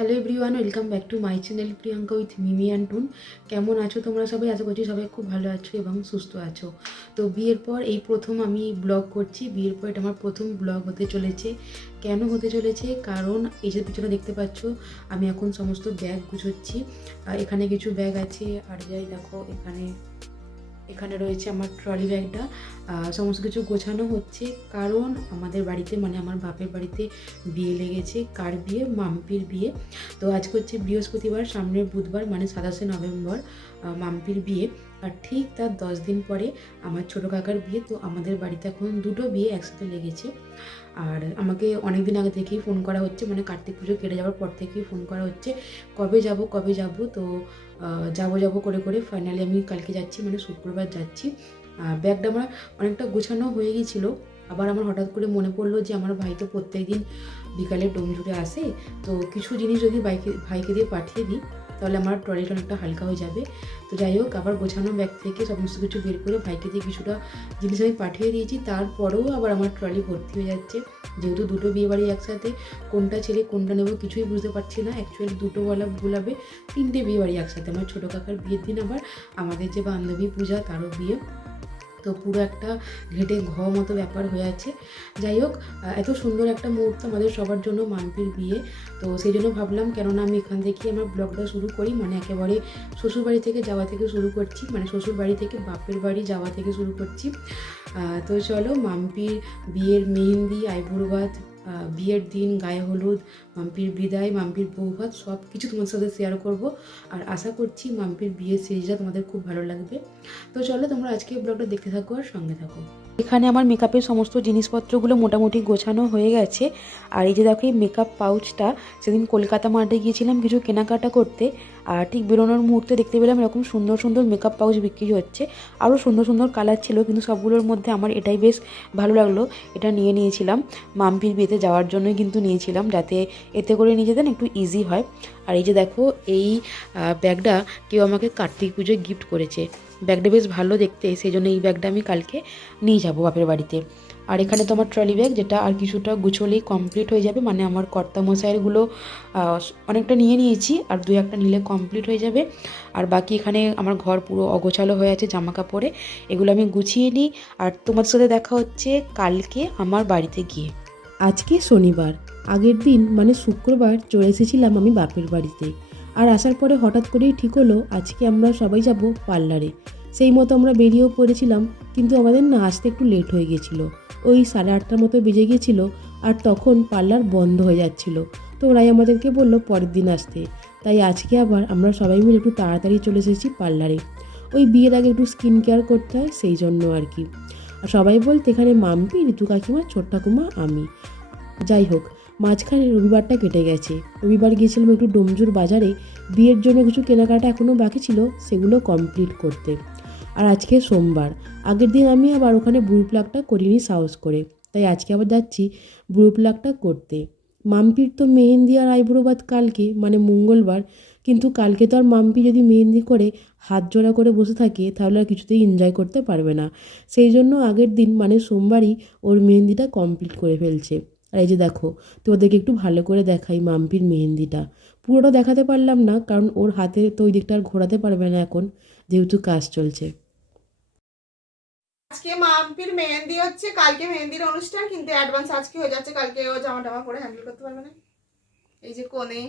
Hello everyone, welcome back to my channel Priyanka with Mimi and Toon. কেমন আছো তোমরা সবাই? আশা করছি সবাই খুব ভালো আছো এবং সুস্থ আছো। তো বিয়ের পর এই প্রথম আমি ব্লগ করছি। বিয়ের পর এটা আমার প্রথম ব্লগ হতে চলেছে। কেন হতে চলেছে? কারণ এই যে পিছনে দেখতে পাচ্ছ, আমি এখন সমস্ত ব্যাগ গুছোচ্ছি। এখানে কিছু ব্যাগ আছে, আর যাই দেখো এখানে রয়েছে আমার ট্রলি ব্যাগটা। সমস্ত কিছু গোছানো হচ্ছে, কারণ আমাদের বাড়িতে মানে আমার বাপের বাড়িতে বিয়ে লেগেছে। কার বিয়ে? মাম্পির বিয়ে। তো আজকে হচ্ছে বৃহস্পতিবার, সামনের বুধবার মানে 27শে নভেম্বর মাম্পির বিয়ে। আর ঠিক তার 10 দিন পরে আমার ছোটো কাকার বিয়ে। তো আমাদের বাড়িতে এখন দুটো বিয়ে একসাথে লেগেছে। আর আমাকে অনেক দিন আগে থেকেই ফোন করা হচ্ছে, মানে কার্তিক পুজো কেটে যাওয়ার পর থেকেই ফোন করা হচ্ছে কবে যাব। তো যাব করে করে ফাইনালি আমি কালকে যাচ্ছি, মানে শুক্রবার যাচ্ছি। ব্যাগটা আমার অনেকটা গোছানো হয়ে গিয়েছিলো। আবার আমার হঠাৎ করে মনে পড়লো যে আমার ভাই তো প্রত্যেক দিন বিকালে ডোমজুড়ে আসে, তো কিছু জিনিস যদি ভাইকে দিয়ে পাঠিয়ে দিই তাহলে আমার ট্রলিটা অনেকটা হালকা হয়ে যাবে। তো যাই হোক, আবার গোছানো ব্যাগ থেকে সমস্ত কিছু বের করে ভাইকে দিয়ে কিছুটা জিনিস আমি পাঠিয়ে দিয়েছি। তারপরেও আবার আমার ট্রলি ভর্তি হয়ে যাচ্ছে, যেহেতু দুটো বিয়ে বাড়ি একসাথে, কোনটা ছেড়ে কোনটা নেবো কিছুই বুঝতে পারছি না। অ্যাকচুয়ালি দুটো বলা ভুল হবে, 3টে বিয়ে বাড়ি একসাথে। আমার ছোটো কাকার বিয়ের দিন আবার আমাদের যে বান্ধবী পূজা তারও বিয়ে। তো পুরো একটা ঘেটে ঘ মতো ব্যাপার হয়ে আছে। যাই হোক, এত সুন্দর একটা মুহূর্ত আমাদের সবার জন্য মাম্পির বিয়ে। তো সেই জন্য ভাবলাম, কেননা আমি এখান থেকে আমার ব্লগটা শুরু করি, মানে একেবারে শ্বশুরবাড়ি থেকে যাওয়া থেকে শুরু করছি, মানে শ্বশুরবাড়ি থেকে বাপের বাড়ি যাওয়া থেকে শুরু করছি। তো চলো, মাম্পির বিয়ের মেহেন্দি, আইবুড়ো ভাত, বিয়ের দিন, গায়ে হলুদ, মাম্পির বিদায়, মাম্পির বৌভাত, সব কিছু তোমাদের সাথে শেয়ার করব। আর আশা করছি মাম্পির বিয়ের সিরিজটা তোমাদের খুব ভালো লাগবে। তো চলো, তোমরা আজকে ব্লগটা দেখতে থাকো আর সঙ্গে থাকো। এখানে আমার মেকআপের সমস্ত জিনিসপত্রগুলো মোটামুটি গোছানো হয়ে গেছে। আর এই যে দেখো, এই মেকআপ পাউচটা সেদিন কলকাতা মার্টে গিয়েছিলাম কিছু কেনাকাটা করতে, আর ঠিক বেরোনোর মুহূর্তে দেখতে পেলাম এরকম সুন্দর সুন্দর মেকআপ পাউচ বিক্রি হচ্ছে। আরও সুন্দর সুন্দর কালার ছিল, কিন্তু সবগুলোর মধ্যে আমার এটাই বেশ ভালো লাগলো। এটা নিয়ে নিয়েছিলাম মাম্পির বিয়েতে যাওয়ার জন্যই, কিন্তু নিয়েছিলাম যাতে এতে করে নিয়ে যেতেন একটু ইজি হয়। আর এই যে দেখো, এই ব্যাগটা কেউ আমাকে কার্তিক পুজোয় গিফট করেছে। ব্যাগটা বেশ ভালো দেখতে, সেই জন্য এই ব্যাগটা আমি কালকে নিয়ে যাবো বাপের বাড়িতে। আর এখানে তো আমার ট্রলি ব্যাগ, যেটা আর কিছুটা গুছোলেই কমপ্লিট হয়ে যাবে, মানে আমার কর্তামশাইয়েরগুলো অনেকটা নিয়ে নিয়েছি, আর 2-1টা নিলে কমপ্লিট হয়ে যাবে। আর বাকি এখানে আমার ঘর পুরো অগোছালো হয়ে আছে জামা কাপড়ে, এগুলো আমি গুছিয়ে নিই। আর তোমাদের সাথে দেখা হচ্ছে কালকে আমার বাড়িতে গিয়ে। আজকে শনিবার, আগের দিন মানে শুক্রবার চলে এসেছিলাম আমি বাপের বাড়িতে। আর আসার পরে হঠাৎ করেই ঠিক হলো আজকে আমরা সবাই যাব পার্লারে। সেই মতো আমরা বেরিয়েও পড়েছিলাম, কিন্তু আমাদের না আসতে একটু লেট হয়ে গিয়েছিলো। ওই 8:30টার মতো বেজে গিয়েছিলো, আর তখন পার্লার বন্ধ হয়ে যাচ্ছিল। তো ওরাই আমাদেরকে বললো পরের দিন আসতে। তাই আজকে আবার আমরা সবাই মিলে একটু তাড়াতাড়ি চলে এসেছি পার্লারে। ওই বিয়ের আগে একটু স্কিন কেয়ার করতে হয়, সেই জন্য আর কি। আর সবাই বলতে এখানে মাম্পি, ঋতু কাকিমা, ছোট ঠাকুমা, আমি। যাই হোক, মাঝখানে রবিবারটা কেটে গেছে। রবিবার গিয়েছিলাম একটু ডোমজুর বাজারে, বিয়ের জন্য কিছু কেনাকাটা এখনও বাকি ছিল, সেগুলো কমপ্লিট করতে। আর আজকে সোমবার, আগের দিন আমি আবার ওখানে ব্রু প্লাগটা করিনি সাহস করে, তাই আজকে আবার যাচ্ছি ব্রু প্লাগটা করতে। মাম্পির তো মেহেন্দি আর আইব্রো বাদ কালকে, মানে মঙ্গলবার, কিন্তু কালকে তো আর মাম্পি যদি মেহেন্দি করে হাত জোড়া করে বসে থাকে তাহলে আর কিছুতেই এনজয় করতে পারবে না। সেই জন্য আগের দিন মানে সোমবারই ওর মেহেন্দিটা কমপ্লিট করে ফেলছে। আর এই যে দেখো, তোমাদেরকে একটু ভালো করে দেখাই মাম্পির মেহেন্দিটা। পুরোটা দেখাতে পারলাম না, কারণ ওর হাতে তো ওই দিকটা আর ঘোরাতে পারবে না এখন, যেহেতু কাজ চলছে। আজকে মাম্পির মেহেন্দি হচ্ছে, কালকে মেহেন্দির অনুষ্ঠান, কিন্তু অ্যাডভান্স আজকে হয়ে যাচ্ছে, কালকে ও জামা টামা পরে হ্যান্ডেল করতে পারবে না। এই যে কোণে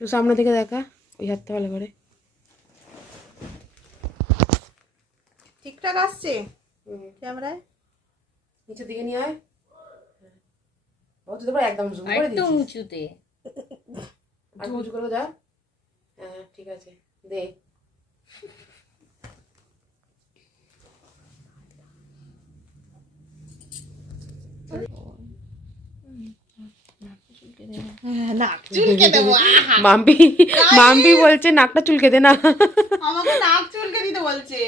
তো সামনে থেকে দেখা, ওই হাতটা ভালো করে। ঠিকঠাক আসছে ক্যামেরায়? নিচের দিকে নিয়ে আয়। ও তো তোমার একদম জুম করে দিয়েছিস। একটু উঁচুতে। আর উঁচু করে যা। হ্যাঁ ঠিক আছে, দে। নাক চুলকে দেবো। মাম্পি মাম্পি বলছে নাকটা চুলকে দে না। আমাকে নাক চুলকে দিতে বলছে।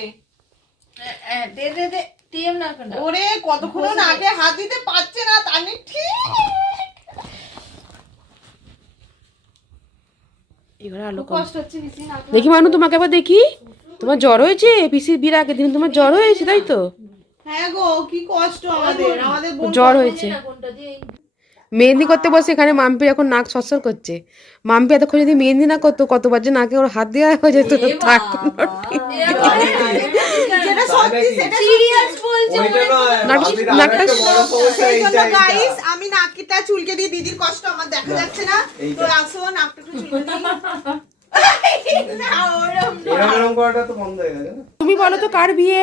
দে দে দে টিএম না কেন? ওরে কতক্ষণ নাকে হাত দিতে পারছে না, তানি ঠিক। এবারে আলো কম। কষ্ট হচ্ছে বেশি নাক। দেখি মানু, তোমাকে আবার দেখি। তোমার জ্বর হয়েছে? পিসির বিয়ের আগের দিন তোমার জ্বর হয়েছে, তাই তো? হ্যাঁ গো, কি কষ্ট আমাদের জ্বর হয়েছে। মেহেন্দি করতে বসে এখানে মাম্পি এখন নাক সরসর করছে। মাম্পি এতক্ষণ যদি মেহেন্দি না করতো কতবার যে নাকে ওর হাত দেওয়া হয়ে যেত। থাক কোনো ঠিক নেই। যেটা সত্যি সেটা সিরিয়াস বলছে সেই জন্য গাইস আমি নাকটা চুলকে দিয়ে দিদির কষ্ট আমার দেখা যাচ্ছে না, তো আসো নাকটা একটু চুলকে দিই। না ওরম না। এরকম করাটা তো বন্ধ হয়ে গেছে না? তুমি বলো তো কার বিয়ে?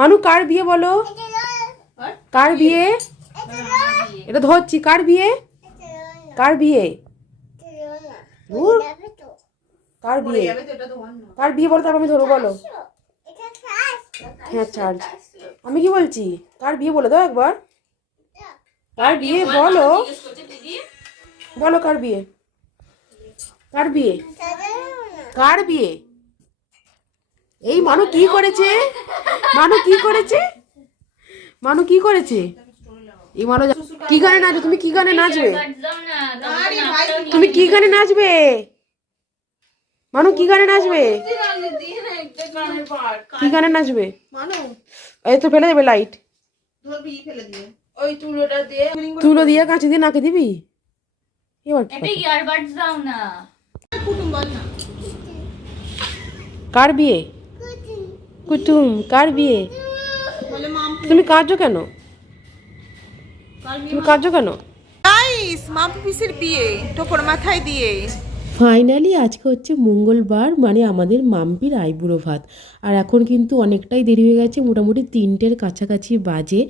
মানু কার বিয়ে বলো? কার বিয়ে? এটা ধরছি, কার বিয়ে? কার বিয়ে? ধুর, কার বিয়ে? যাবে তো এটা তো অন্য। কার বিয়ে বলো, তারপর আমি ধরবো, বলো। হ্যাঁ চার্জ। আমি কি বলছি, কার বিয়ে বলে দাও একবার। কার বিয়ে বলো, বলো কার বিয়ে? কার বিয়ে? কার বিয়ে? এই মানু কি করেছে? মানু কি করেছে? মানু কি করেছে? এই মানু কি গানে নাচবে? তুমি কি গানে নাচবে? আরে ভাই তুমি কি গানে নাচবে? মানু কি গানে নাচবে? কি গানে নাচবে? মানু এই তো ফেলে দেবে লাইট। ধরবি ফেলে দিয়ে। ওই তুলোটা দিয়ে তুলো দিয়ে কাঁচি দিয়ে নাকে দিবি এবার। একটা ইয়ারবাডস দাও না। কুটুম বল না। কার বিয়ে? কুটুম কার বিয়ে? বলে মাম তুমি কাঁদছো কেন? তুমি কাঁদছো কেন? গাইস মাম্পি পিসির বিয়ে টোপর মাথায় দিয়ে। ফাইনালি আজকে হচ্ছে মঙ্গলবার, মানে আমাদের মাম্পির আইবুড়ো ভাত। আর এখন কিন্তু অনেকটাই দেরি হয়ে গেছে, মোটামুটি 3টের কাছাকাছি বাজে।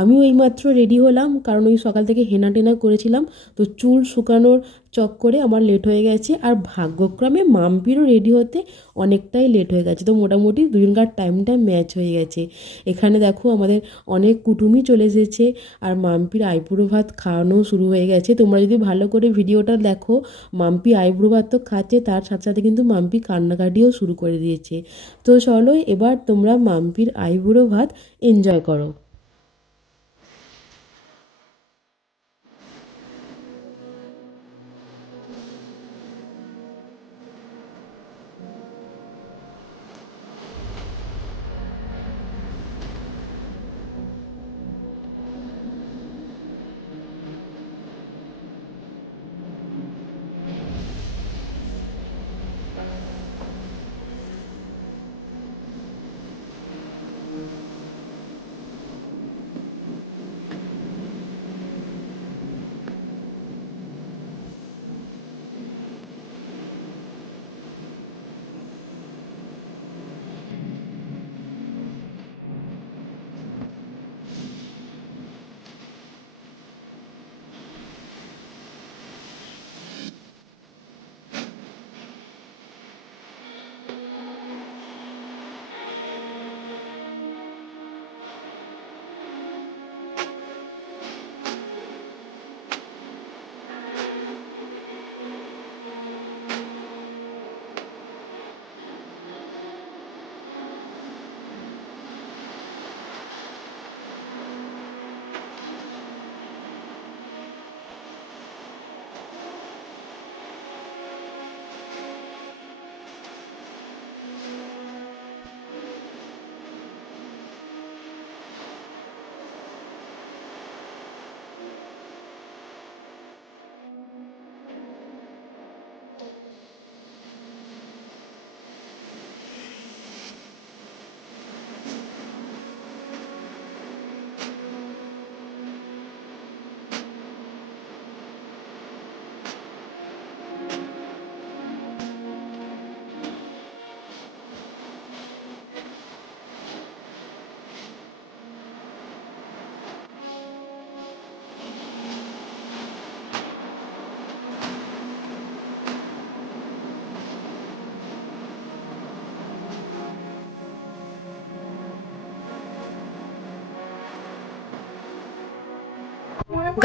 আমিও এইমাত্র রেডি হলাম, কারণ ওই সকাল থেকে হেনা টেনা করেছিলাম, তো চুল শুকানোর চক্করে আমার লেট হয়ে গেছে। আর ভাগ্যক্রমে মাম্পিরও রেডি হতে অনেকটাই লেট হয়ে গেছে, তো মোটামুটি দুজনকার টাইমটা ম্যাচ হয়ে গেছে। এখানে দেখো আমাদের অনেক কুটুমই চলে এসেছে, আর মাম্পির আইবুড়ো ভাত খাওয়ানো শুরু হয়ে গেছে। তোমরা যদি ভালো করে ভিডিওটা দেখো, মাম্পি আইবুড়ো ভাত তো খাচ্ছে, তার সাথে সাথে কিন্তু মাম্পি কান্নাকাটিও শুরু করে দিয়েছে। তো চলো এবার তোমরা মাম্পির আইবুড়ো ভাত এনজয় করো।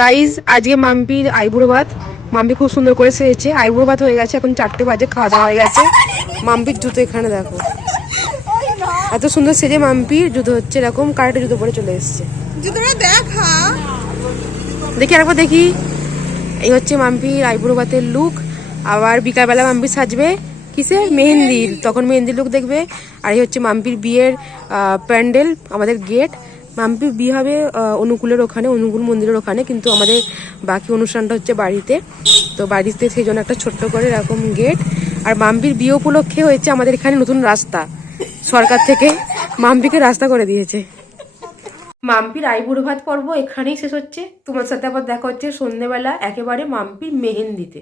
গাইজ আজকে মাম্পির আইবুড়ো ভাত, মাম্পি খুব সুন্দর করে সেজেছে। আইবুড়ো ভাত হয়ে গেছে, এখন 4টে বাজে, খাওয়া দাওয়া হয়ে গেছে। মাম্পির জুতো এখানে দেখো, এত সুন্দর সেজে মাম্পির জুতো হচ্ছে এরকম কারেক্ট জুতো পরে চলে এসছে। জুতোটা দেখা দেখি আরেকবার দেখি। এই হচ্ছে মাম্পির আইবুড়ো ভাতের লুক। আবার বিকালবেলা মাম্পি সাজবে কিসে, মেহেন্দির, তখন মেহেন্দির লুক দেখবে। আর এই হচ্ছে মাম্পির বিয়ের প্যান্ডেল, আমাদের গেট। মাম্পির বিয়ে হবে অনুকূলের ওখানে, অনুকূল মন্দিরের ওখানে, কিন্তু আমাদের বাকি অনুষ্ঠানটা হচ্ছে বাড়িতে। তো বাড়িতে সেই জন্য একটা ছোট্ট করে এরকম গেট। আর মাম্পির বিয়ে উপলক্ষে হয়েছে আমাদের এখানে নতুন রাস্তা, সরকার থেকে মাম্পিকে রাস্তা করে দিয়েছে। মাম্পির আইবুড়ো ভাত পর্ব এখানেই শেষ হচ্ছে। তোমার সাথে আবার দেখা হচ্ছে সন্ধ্যেবেলা একেবারে মাম্পির মেহেন্দিতে।